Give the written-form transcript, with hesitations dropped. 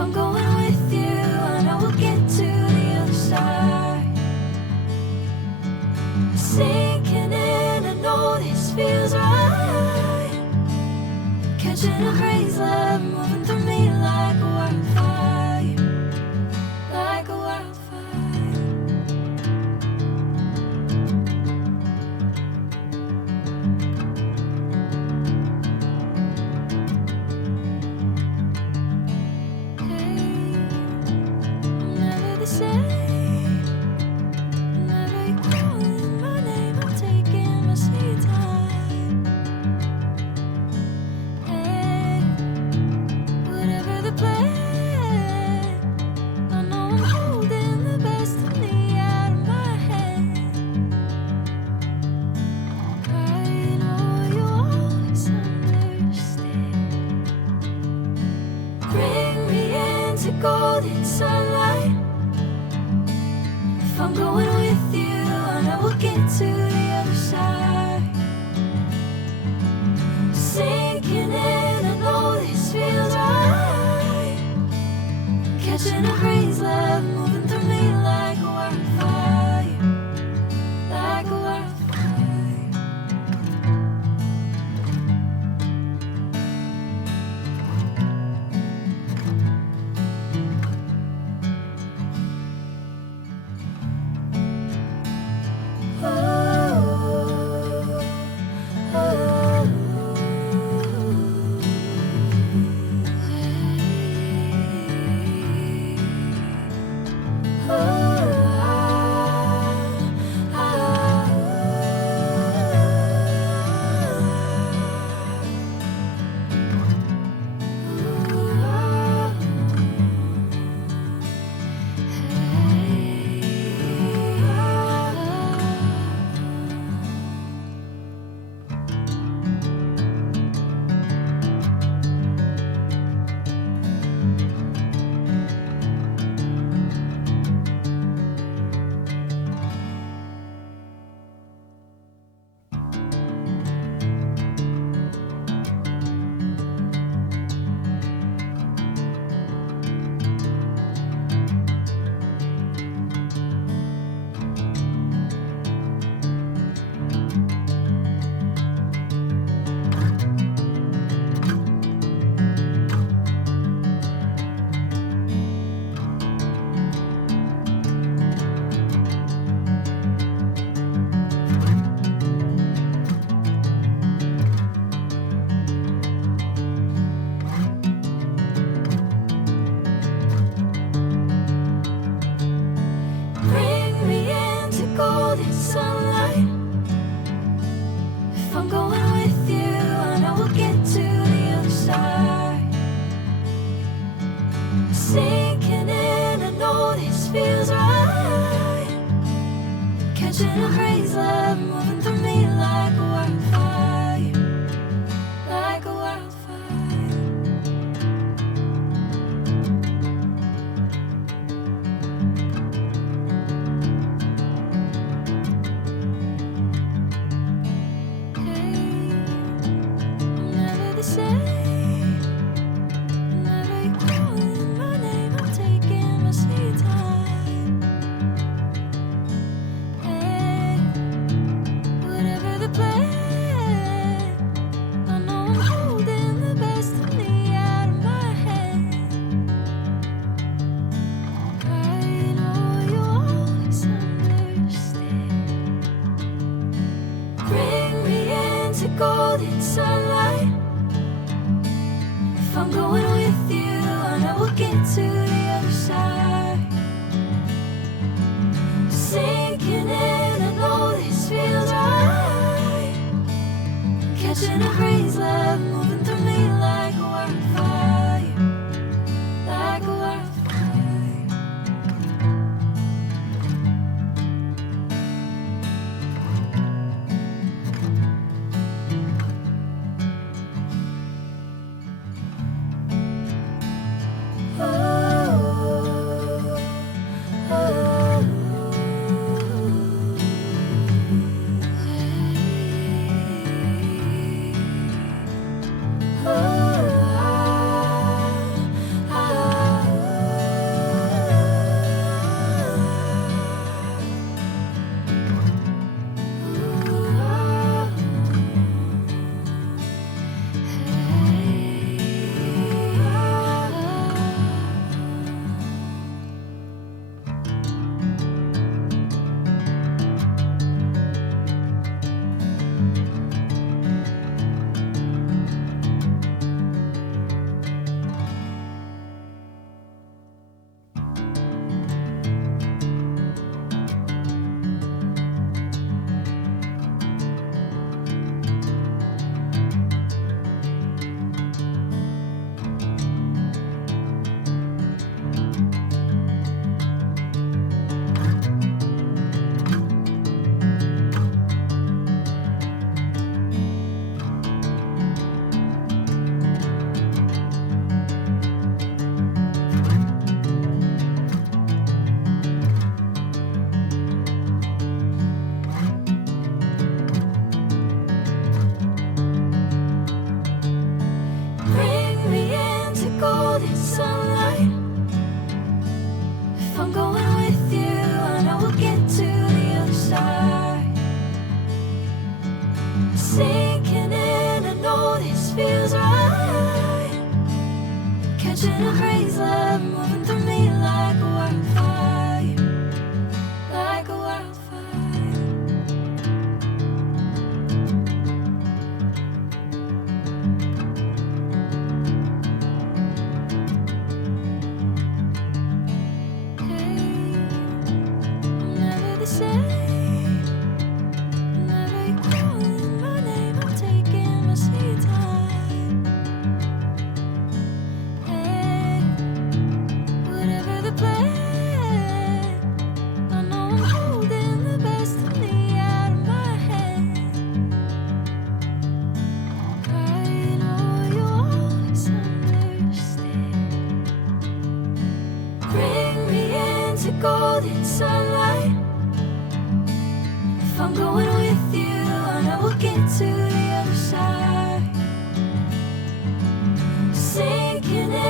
I'm going with you, I know we'll get to the other side. Sinking in, I know this feels right. Catching a crazy love, moving through me like a wildfire, like a wildfire. Golden sunlight. If I'm going with you, I know we'll get to the other side. Sinking in, I know this feels right. Catching a crazy love, moving through me like a wildfire, like a wildfire. Sinking in, I know this feels right. Catching a crazy love, moving through me like a wildfire, like a wildfire. Hey, I'm never the same. sunlight. If I'm going with you, I know we'll get to the other side. Sinking in, I know this feels right. Catching a crazy love moving through me like a wildfire, like a wildfire. Never the same. Whenever you're calling my name, I'm taking my sweet time. Hey, whatever the plan, I know I'm holding the best of me out of my hand. I know you'll always understand. Bring me into golden sunlight. If I'm going with you, I know we'll get to the other side. Sinking in.